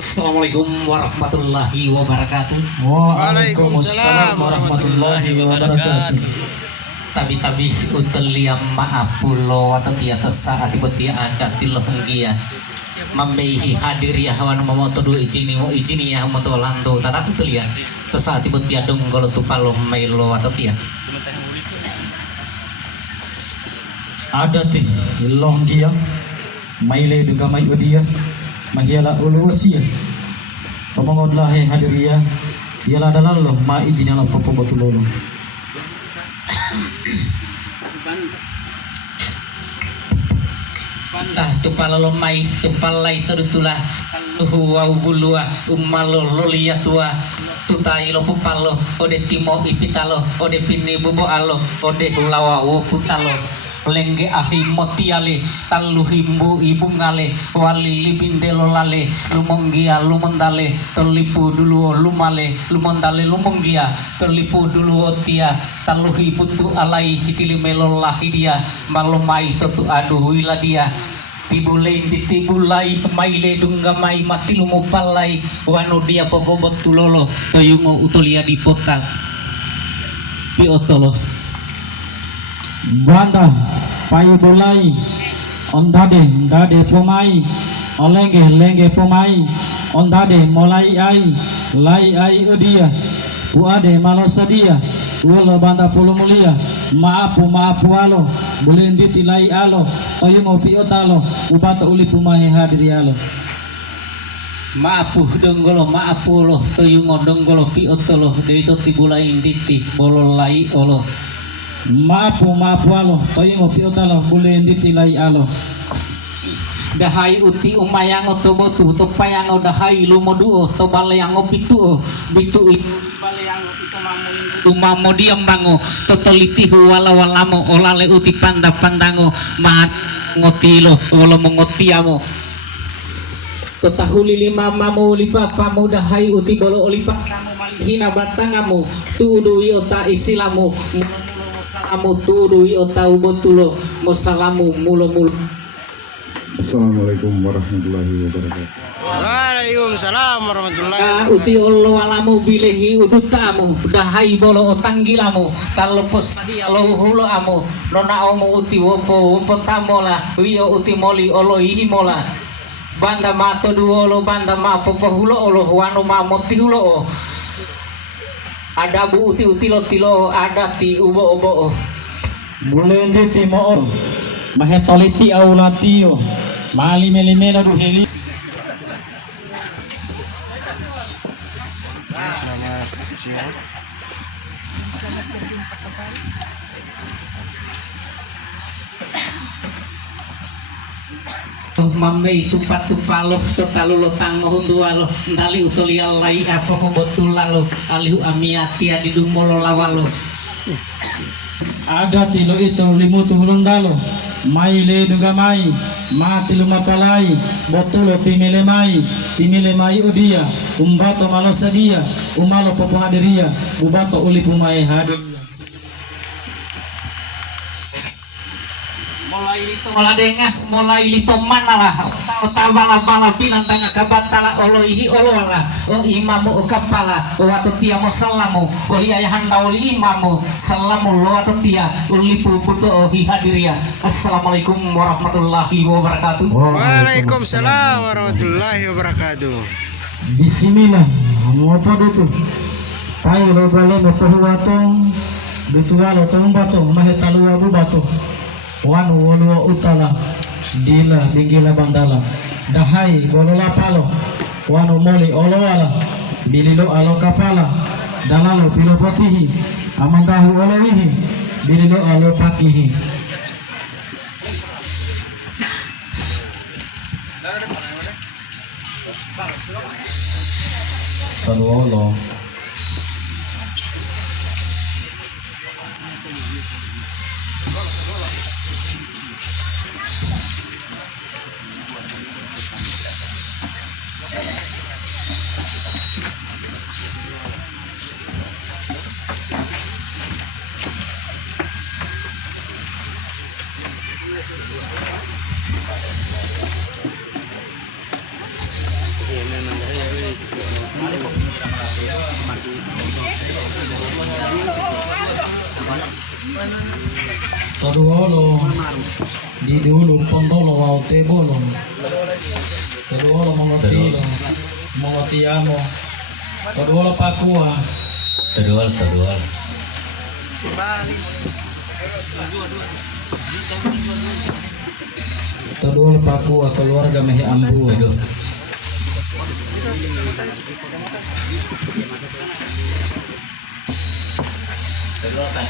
Assalamualaikum warahmatullahi wabarakatuh. Waalaikumsalam warahmatullahi wabarakatuh. Tabi-tabi uteliam maapulo atau tiata saat tiba-tiba ada tilahunggia mambehi hadir ya hawan momoto do ijini mo ijini ya moto lando tata utelia saat tiba-tiba dong kalau tupalo mailo atau tia Ada ti long dia maile duga mai udia mahiala ulusia pamangodlahe hadiria ialah dalalo ma ijini ala popo batulolo Bantah tupalo mai tupalai terutula wau bulua umalo lolia tua tutai lo pupalo ode timo ipitalo ode pini bubo alo ode ulawa wo putalo lengge ahi motiale talu himbu ibu ngale wali libindelo lale lumonggia lumondale terlipu dulu lumale lumondale lumonggia terlipu dulu otia talu hipuntu alai hitili melolah dia malomai totu aduh wiladia tibulai titibulai maile dunggamai mati lumupalai wano dia pogobot tulolo toyungo utulia di potal piotolo Banda payu bolai ondade pomai lenge pomai ondade molai ai lai ai udia puade malosadia ulo banda pulu mulia maapu alo bulendi tilai alo toyungo piotalo ubato uli pumahe hadiri alo maapu donggolo maapu lo toyungo donggolo piotolo deito tibulai titi bololai olo maapu alo toyungo piotalo bulendi tilai alo dahai uti umayango tobotu to payango dahai lumoduo to baleyango bitu bitu baleyango itu umamo diam bango to toliti wala walamo olale uti panda pandango mahat ngotilo olo mengotiamo to tahuli lima mamu lipa pamu dahai uti bolo olipa kamu malihina batangamu tudu yota isilamu salamu tudu yota ubotulo mosalamu mulo Assalamualaikum warahmatullahi wabarakatuh. Waalaikumsalam warahmatullahi uti Allah alamu bilehi udutamu dahai bolo otanggilamu kalau posadi alo hulo amu nona omu uti wopo tamola wio uti moli olo ihi mola banda mato duolo banda ma popo hulo olo wano ma moti hulo ada bu uti lo tilo ada ti ubo obo bulendi timo mahetoliti aulatio mali melimela du heli mamei tupat tupalo totalu lo tango hundualo ndali utolia lai apa botulalo alihu amiati adidumolo lawalo ada tilo itu limutu hulundalo maile duga mai mati lumapalai botulo timile mai udia umbato malosadia umalo popo hadiria ubato uli pumai hadiria mulai lito mana lah tabala bilang tanga kabatala olo ihi olo ala o imamu o kapala o watu tia mo salamu o ayahanda o imamu salamu lo watu tia ulipu putu o hadiria. Assalamualaikum warahmatullahi wabarakatuh. Waalaikumsalam warahmatullahi wabarakatuh. Bismillah apa itu payo lo bale mo pahuwato bitualo tombato mahetalu abu bato wanu walua utala dila bingila bandala dahai bolola palo wanu moli oloala bililo alo kapala dalalo pilo potihi amandahu olowihi bililo alo pakihi salwalo Ini Taduolo di dulu pontolo wau tebolo. Taduolo mongotilo mongotiamo. Taduolo pakua. Terdual. Taduolo pakua keluarga mehe ambu. Aduh.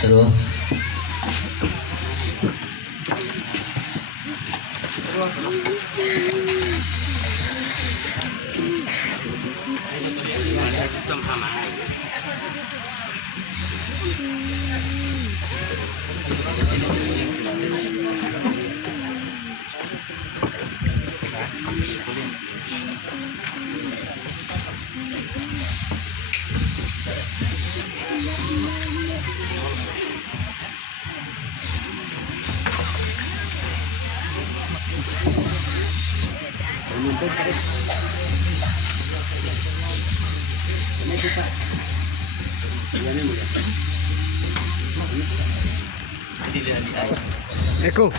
Terdual. Eko.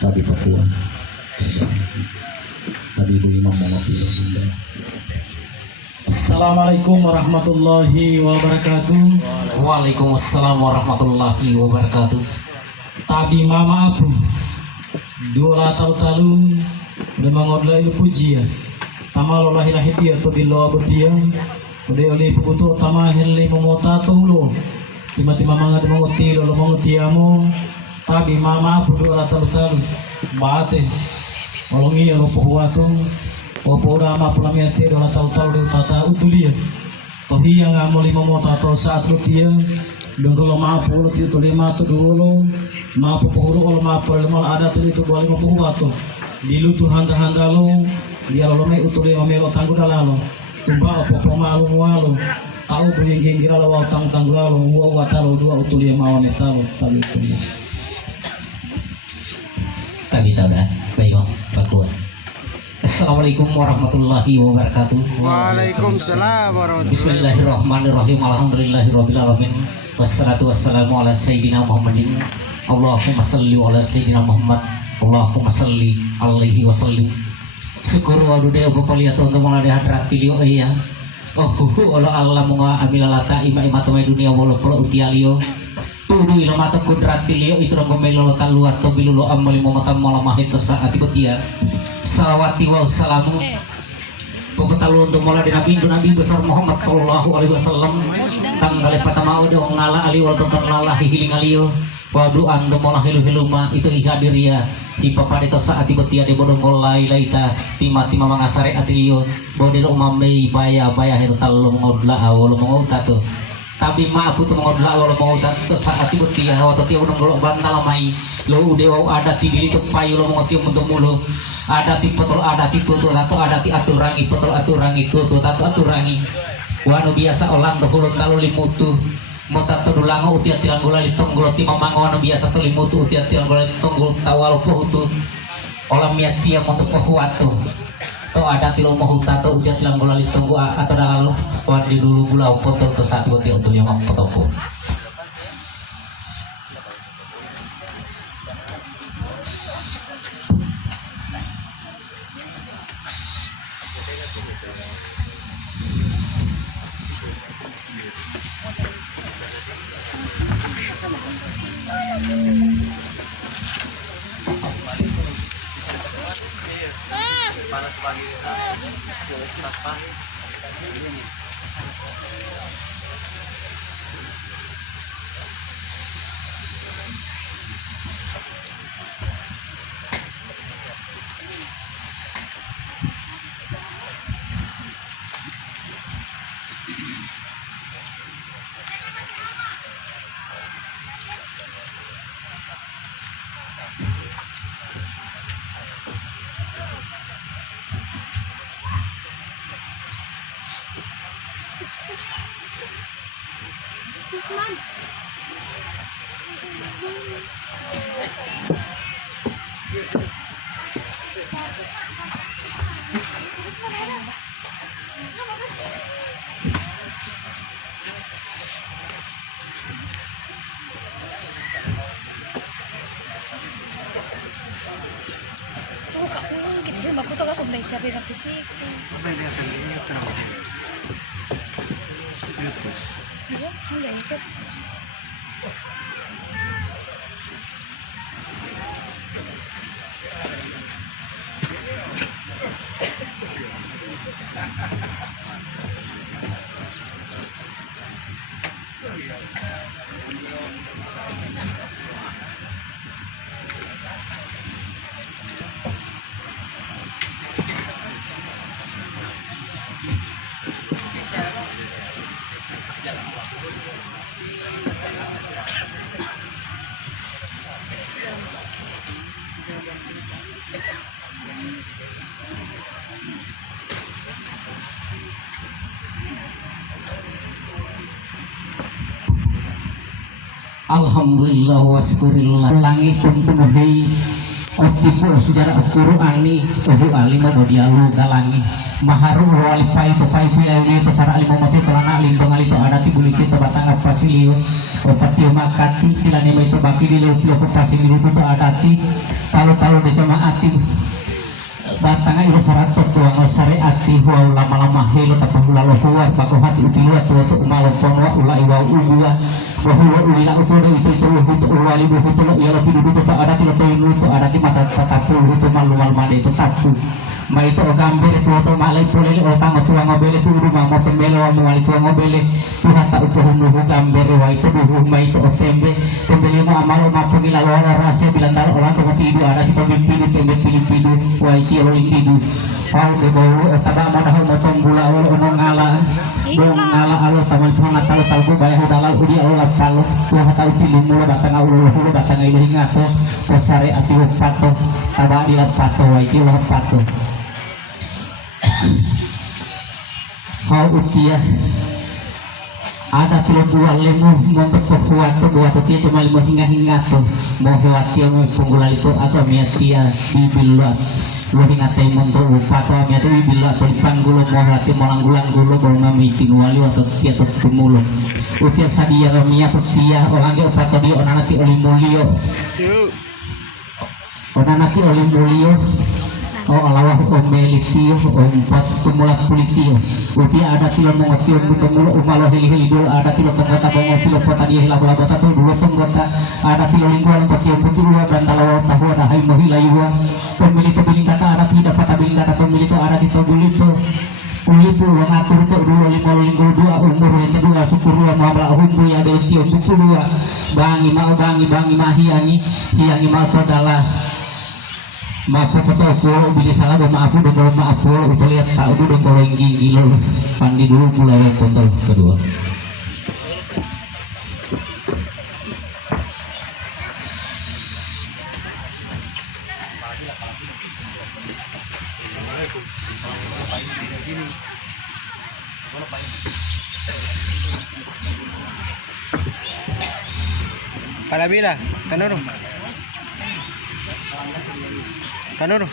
Tadi Papua. Tadi Ibu Imam Monopilo Bunda. Assalamualaikum warahmatullahi wabarakatuh. Waalaikumsalam warahmatullahi wabarakatuh. Tabi mama apu dua talu udah mengodla ilu pujian tamalo lahi dia to bilo abutia udah oleh pubuto tama helle momota to lo tima manga de mongoti lo mongotiamo tabi mama apu dua talu bate olongi lo pohuatu opo rama pulamiate dua talu de tata utulia tohi yang amoli momota to saat lutia dongkolo maapu lo tiu to lima to dulu maapu pohuru kalau maapu lemal ada tuh itu boleh mau batu dilu tuh handa lo dia lo mai utule omelo tanggu dalalo tumba apa malu mualo tahu punya genggira lo tang lo wa talo dua utule mau metalo tali itu Tadi tahu dah. Baik, Pakua. Assalamualaikum warahmatullahi wabarakatuh. Waalaikumsalam warahmatullahi. Bismillahirrahmanirrahim. Alhamdulillahirrabbilalamin. Wassalatu wassalamu ala sayyidina Muhammadin. Allahumma salli ala sayyidina Muhammad. Allahumma salli alaihi wasallim. Syukur wa dude bapaliat untuk mengalami hadrat tilio iya. Allah munga amilalata ima tumai dunia wala pula utialio. Tudu ila mata kudrat tilio itu rong melo taluat to bilulo amali momata malamah itu saat ibatia. Salawati wa salamu. Pepetalu untuk mola di Nabi besar Muhammad sallallahu alaihi wasallam. Tanggal pertama udah ngala ali wal tonton lalahi hiling alio. Wadu ando mola hilu-hiluma itu ihadir ya ipapadito saat ibatia de bodong mulai laita tima mangasare atilio bodero umamei baya heru talo mengodla awal mengotato tapi ma aku tuh mengodla awal mengotat saat ibatia waktu tiap bodong golok bantal mai lo udah ada tidili tuh payu lo mengotium untuk mulu ada tipe tol ada tipe tuh tato ada ti aturangi petol aturangi tuh tato aturangi wanu biasa olang tuh kulun talo limutu mota to dulango utiat tilang gula litong gulo ti mamango anu biasa to limutu utiat tilang gula litong gulo tawalo po utu olam miat tiang untuk pohuatu to ada tilong mahuta to utiat tilang gula litong gua atau dalam wadi dulu gula foto to saat buat untuk yang foto. Makuto ka sa belajar din ang fisik. Iya, enggak itu. Alhamdulillah waskurillah langit kumpunuhei ocipu sejarah Qur'ani uhu alima dodialu galangi maharu wali pai to pai pi pesara alima mati pelana limbang alito adati buliki to batanga pasilio opati makati tilani mai to baki di lupi pasiliu to adati talu-talu de jamaati batanga ibu sarat tuang syariati wa lama-lama helo tapahula huwa bakohati utiluwa tu umalo ponwa ulai wa ubua wa huwa ulila ukuru itu hutu ulali hutu lo iya lebih dulu tu ada tilo toinu tu ada di mata tatapul hutu malu-malu made itu tapu ma itu gambar itu to malai polele otang tuang ngobele tu rumah mo tembele wa mali tuang ngobele tu hata upuhunu gambar wa itu duhu ma itu otembe tembele mo amalo ma pengila lo rahasia bilantar orang to tidu ada di pemimpin tembe pilih-pilih wa itu lo tidu kau de bolu taba mo dah mo tombula ono ngala dong ngala alo tamal panga talo talbu bayah udalal udi alo lapalo tu hata utilu mula batanga ulo batanga ilu hingato pesare ati pato taba di lapato wa itu lo pato kau ukia ada kilo dua lemu montok perbuatan buat ukia cuma lima hingga to mau hewatia mau penggula itu atau miatia bibilat lo hingate montok upato miatu bibilat tulipan gulo mau hati malang gulo baru ngamitin wali atau tia tertumulo ukia sadia miatu tia orang ge upato dia onanati oli mulio onanati oli mulio oh alawah omelitio ompat tumulat pulitio utia ada tilo mongotio mutumulo umalo heli dulu ada tilo penggota bongo tilo kota dia hilang bota tu dulu penggota ada tilo lingkuan tokio putih uwa bantalawa tahu ada hai mohilayuwa pemilito biling kata ada tidak patah biling kata pemilito ada tito bulito ulipu mengatur tu dulu lima lingkul dua umur yang kedua syukur dua mahabla humbu ya del tio buku dua bangi mahiangi mau adalah maapu petopo bili salah maapu dong maapu itu lihat tak udah dong kalau gilo pandi dulu pulau kontol kedua Palabila, kanoro. Kanoro.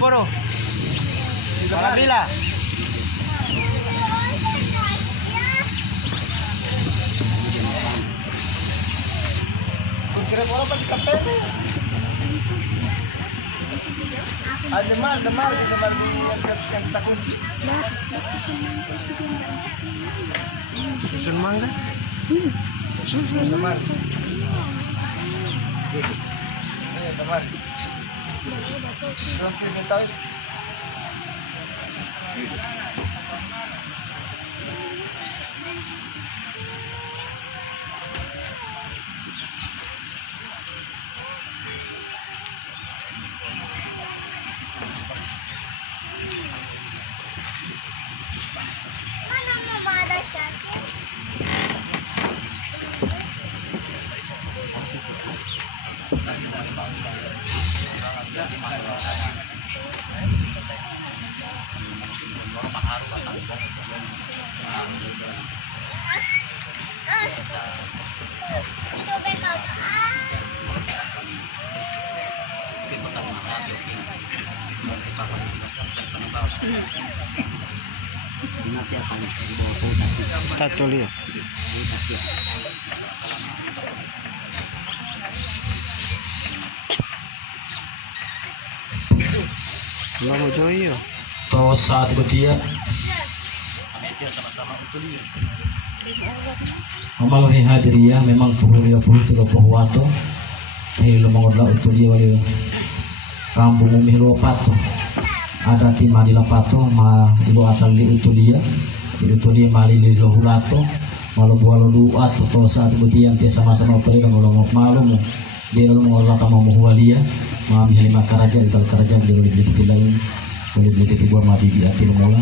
Poro. Palabila. Kira poro pa di kapete. Demar di yang kita kunci. Susun mangga. Susun demar. Demar. Roti bentawi. Tato liyo. Wala mo joy yo. To saat betia Amalohi hadiria memang puhulia puhutu pohuato hilo mangodla utulia wali kampung umihlo pato ada timah di lapato ma ibu atal li utulia mali li lohulato malu bualo dua to saat betia tia sama-sama utulia ngolong malu dia lalu mengolah tamu muhualia ma mihalima karaja ital karaja dia boleh beli lain boleh beli tiba ma bibi ati lumola